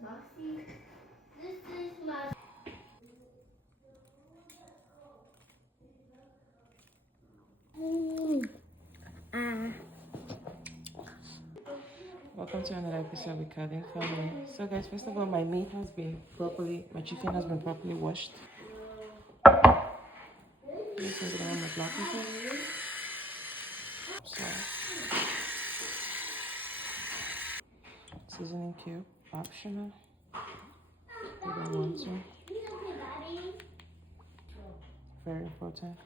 Moxie. This is my. Welcome to another episode with Cardin Family. So guys, first of all, my chicken has been properly washed. This is my black pepper. Salt. Seasoning cube, optional. You don't want to. Very important.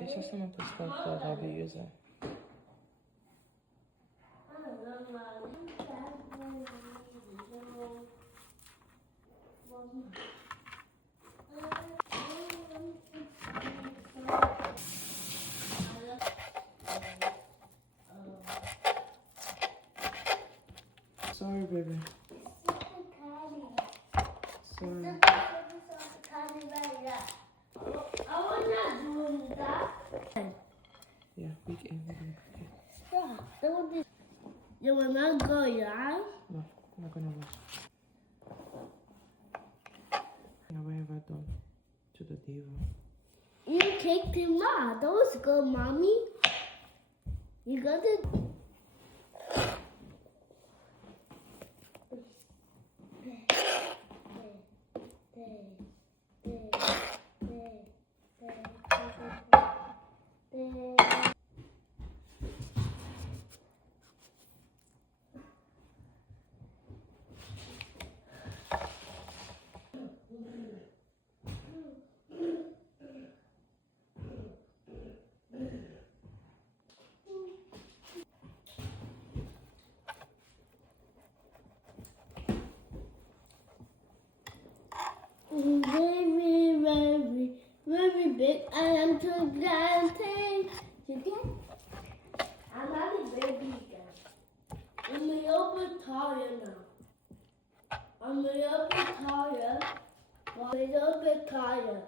This is some of the stuff that I'll be using. Sorry, baby. Sorry. I was not doing that. Yeah, weekend. You will not go, right? No, I'm not gonna wash. Now what have I done to the diva? You kicked him out. That was good, mommy. You got it. Very, very, very big. I am too gigantic. You get? I'm not a baby again. I'm a little bit tired now. I'm a little bit tired. I'm a little bit tired.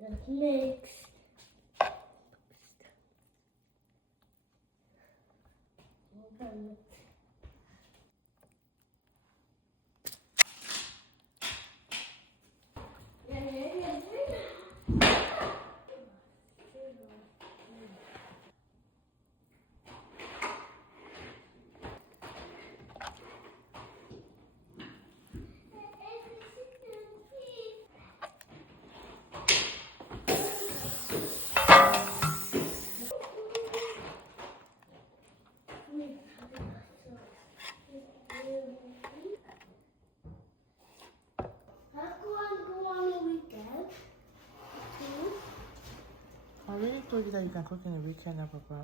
Let's mix. I already told you that you can cook in the weekend, Papa.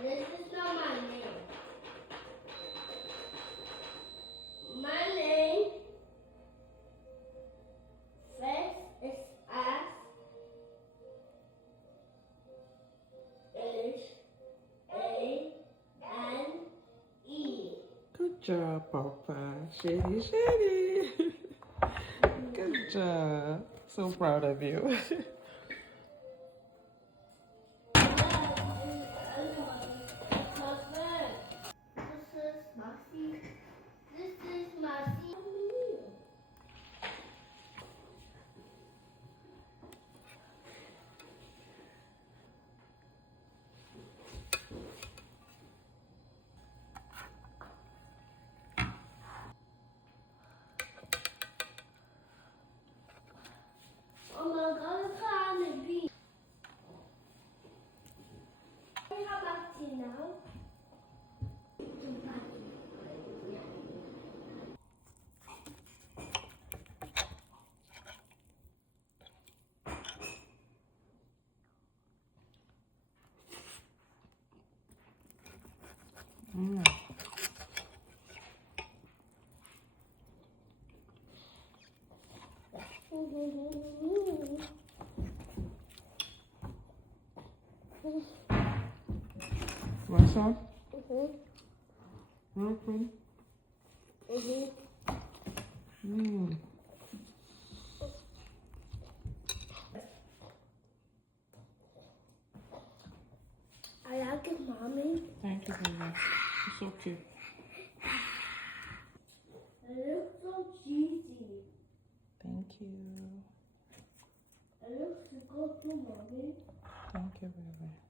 This is not my name. My name first is S H A N E. Good job, Papa. Shady, shady. Good job. So proud of you. This is my oh my god, look how I'm gonna be. How about you now? Mm. Want some? Okay. Mm. I like it, mommy. Thank you very much. It's so cute. It looks so cheesy. Thank you. It looks so good too, mommy. Thank you very much.